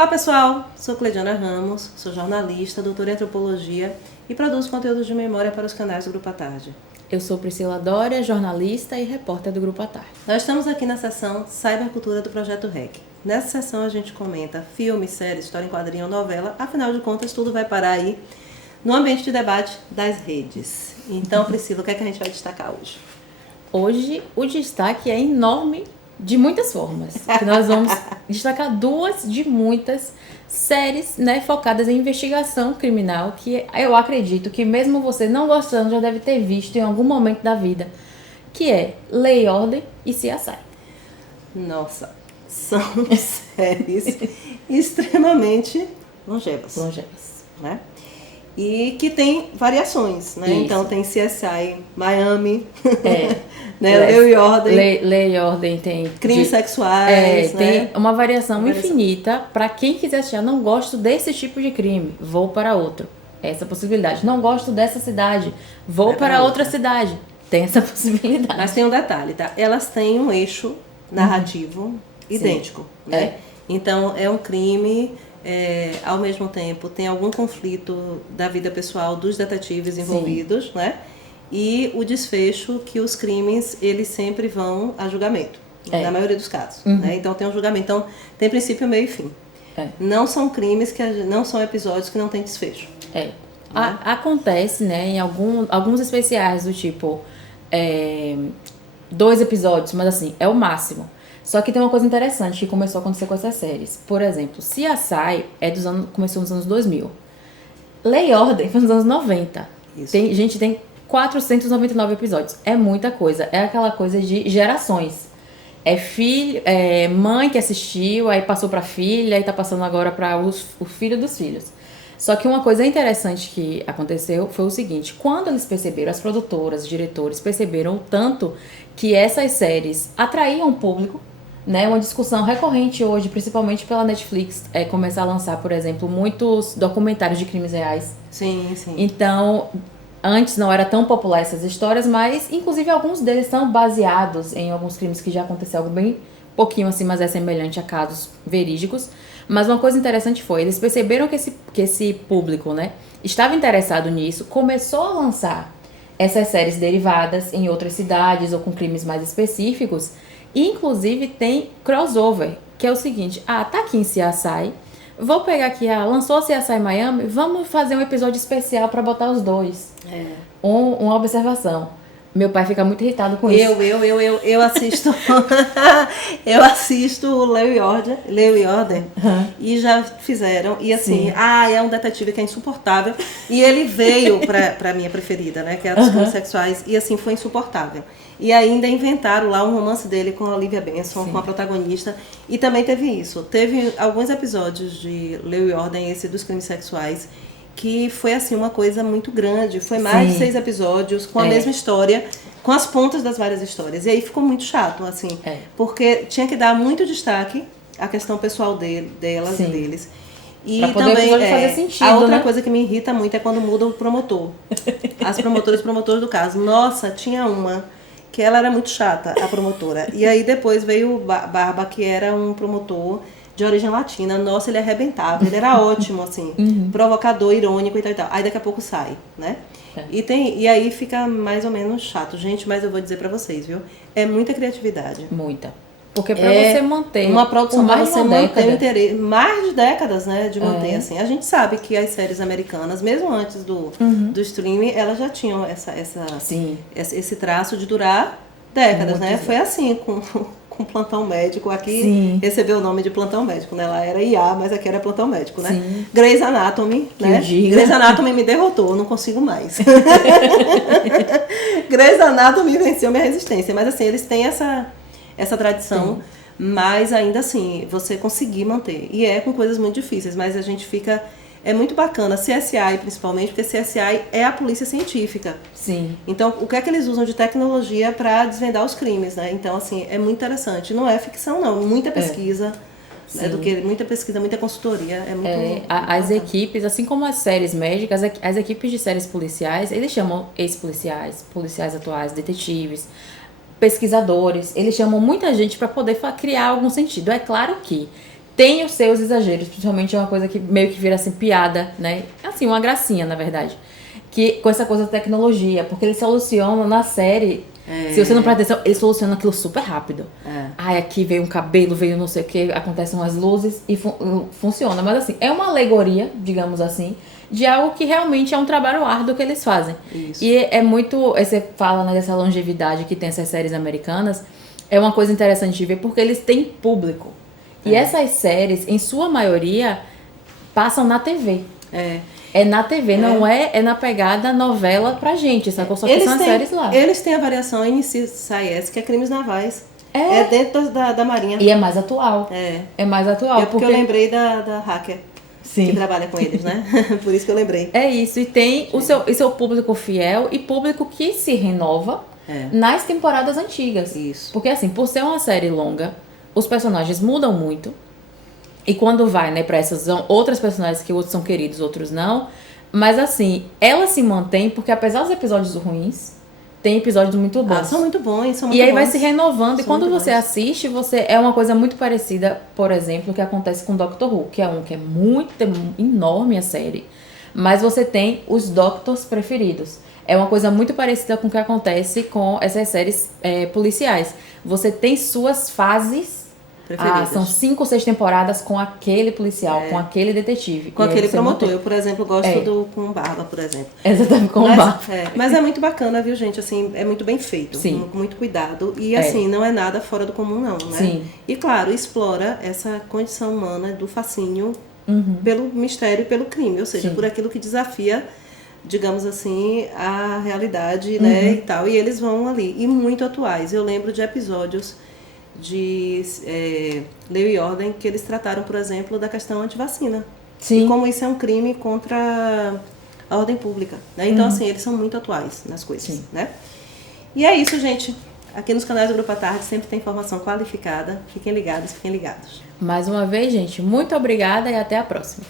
Olá pessoal, sou Cleidiana Ramos, sou jornalista, doutora em antropologia e produzo conteúdos de memória para os canais do Grupo à Tarde. Eu sou Priscila Dória, jornalista e repórter do Grupo à Tarde. Nós estamos aqui na seção Cybercultura do Projeto REC. Nessa seção a gente comenta filme, série, história em quadrinho ou novela, afinal de contas tudo vai parar aí no ambiente de debate das redes. Então, Priscila, o que é que a gente vai destacar hoje? Hoje o destaque é enorme de muitas formas. Nós vamos destacar duas de muitas séries, né, focadas em investigação criminal, que eu acredito que mesmo você não gostando já deve ter visto em algum momento da vida, que é Lei e Ordem e CSI. Nossa, são séries extremamente longevas. Né? E que tem variações, né? Isso. Então tem CSI Miami, né? Lei Lei e Ordem, Lei e Ordem tem crimes sexuais, né? tem uma variação infinita. Para quem quiser assistir, não gosto desse tipo de crime, vou para outro. Essa possibilidade. Não gosto dessa cidade, vou para outra cidade. Tem essa possibilidade. Mas tem um detalhe, tá? Elas têm um eixo narrativo idêntico, né? Então é um crime, ao mesmo tempo tem algum conflito da vida pessoal dos detetives envolvidos, né? E o desfecho que os crimes, eles sempre vão a julgamento, na maioria dos casos, né? Então tem um julgamento, então tem princípio, meio e fim. Não são crimes não são episódios que não tem desfecho. Acontece, né, em alguns especiais do tipo 2 episódios, mas assim, é o máximo. Só que tem uma coisa interessante que começou a acontecer com essas séries. Por exemplo, CSI começou nos anos 2000. Lei e Ordem foi nos anos 90. Isso. Tem 499 episódios. É muita coisa. É aquela coisa de gerações. Mãe que assistiu, aí passou pra filha, aí tá passando agora para o filho dos filhos. Só que uma coisa interessante que aconteceu foi o seguinte: quando eles perceberam, as produtoras, os diretores perceberam o tanto que essas séries atraíam o público, né? Uma discussão recorrente hoje, principalmente pela Netflix, começar a lançar, por exemplo, muitos documentários de crimes reais. Sim. Então, antes não era tão popular essas histórias, mas inclusive alguns deles são baseados em alguns crimes que já aconteceu, algo bem pouquinho assim, mas é semelhante a casos verídicos. Mas uma coisa interessante foi, eles perceberam que esse público, né, estava interessado nisso, começou a lançar essas séries derivadas em outras cidades ou com crimes mais específicos. E, inclusive, tem crossover, que é o seguinte: tá aqui em CSI, vou pegar aqui, lançou a CSI Miami, vamos fazer um episódio especial para botar os dois. Uma observação. Meu pai fica muito irritado com isso. Eu assisto eu assisto Lei e Ordem e já fizeram, e assim, é um detetive que é insuportável, e ele veio pra minha preferida, né, que é a dos crimes sexuais, e assim, foi insuportável. E ainda inventaram lá um romance dele com a Olivia Benson, com a protagonista, e também teve isso. Teve alguns episódios de Lei e Ordem, esse dos crimes sexuais, que foi assim uma coisa muito grande, foi mais de 6 episódios com a mesma história, com as pontas das várias histórias, e aí ficou muito chato, assim, porque tinha que dar muito destaque à questão pessoal delas e deles. E pra poder também fazer sentido, a outra né? coisa que me irrita muito é quando muda o promotor. As promotoras e promotores do caso. Nossa, tinha uma que ela era muito chata, a promotora, e aí depois veio o Barba, que era um promotor de origem latina. Nossa, ele arrebentava, ele era ótimo, assim, provocador, irônico e tal. Aí daqui a pouco sai, né? E aí fica mais ou menos chato, gente, mas eu vou dizer pra vocês, viu? É muita criatividade. Muita. Porque pra você manter uma produção, por pra mais de você uma manter o década, interesse, mais de décadas, né, de manter, assim. A gente sabe que as séries americanas, mesmo antes do streaming, elas já tinham esse traço de durar décadas, né? Foi assim com Plantão Médico. Aqui recebeu o nome de Plantão Médico, né? Lá era IA, mas aqui era Plantão Médico, né? Grey's Anatomy, né? Grey's Anatomy me derrotou, eu não consigo mais. Grey's Anatomy venceu minha resistência, mas assim, eles têm essa tradição, mas ainda assim, você conseguir manter. E com coisas muito difíceis, mas a gente fica... É muito bacana, CSI principalmente, porque CSI é a polícia científica. Sim. Então, o que é que eles usam de tecnologia para desvendar os crimes, né? Então, assim, é muito interessante. Não é ficção, não. Muita pesquisa, muita pesquisa, muita consultoria. É muito as equipes, assim como as séries médicas, as equipes de séries policiais, eles chamam ex-policiais, policiais atuais, detetives, pesquisadores. Eles chamam muita gente para poder criar algum sentido. É claro que tem os seus exageros, principalmente é uma coisa que meio que vira assim piada, né? Assim, uma gracinha, na verdade. Que, com essa coisa da tecnologia, porque eles solucionam na série. Se você não prestar atenção, eles solucionam aquilo super rápido. Ai, aqui veio um cabelo, veio não sei o que, acontecem umas luzes e funciona. Mas assim, é uma alegoria, digamos assim, de algo que realmente é um trabalho árduo que eles fazem. Isso. E é muito, você fala, né, dessa longevidade que tem essas séries americanas, é uma coisa interessante de ver porque eles têm público. E essas séries, em sua maioria, passam na TV. É na TV, não é na pegada novela pra gente, sacou? Só que são as séries lá. Eles têm a variação NCIS, que é Crimes Navais. É dentro da Marinha. E é mais atual. É mais atual. Porque eu lembrei da hacker. Sim. Que trabalha com eles, né? Por isso que eu lembrei. É isso, e tem o seu público fiel e público que se renova nas temporadas antigas. Isso. Porque assim, por ser uma série longa, os personagens mudam muito. E quando vai, né, pra essas outras personagens que outros são queridos, outros não. Mas assim, ela se mantém porque apesar dos episódios ruins, tem episódios muito bons. São muito bons, são muito E aí bons. vai se renovando. São E quando muito você bons. assiste, é uma coisa muito parecida, por exemplo, que acontece com Doctor Who, que é muito enorme a série. Mas você tem os Doctors preferidos. É uma coisa muito parecida com o que acontece com essas séries policiais. Você tem suas fases. São 5 ou 6 temporadas com aquele policial, com aquele detetive. Com aquele promotor. Eu, por exemplo, gosto com Barba, por exemplo. Exatamente, com Barba. Mas é muito bacana, viu, gente? Assim, é muito bem feito. Sim. Com muito cuidado. E, assim, não é nada fora do comum, não, né? Sim. E, claro, explora essa condição humana do fascínio pelo mistério e pelo crime. Ou seja, por aquilo que desafia, digamos assim, a realidade, né? E tal. E eles vão ali. E muito atuais. Eu lembro de episódios de Lei e Ordem que eles trataram, por exemplo, da questão antivacina. Sim. E como isso é um crime contra a ordem pública, né? Então, assim, eles são muito atuais nas coisas, né? E é isso, gente. Aqui nos canais do Grupo à Tarde sempre tem informação qualificada. Fiquem ligados, fiquem ligados. Mais uma vez, gente, muito obrigada e até a próxima.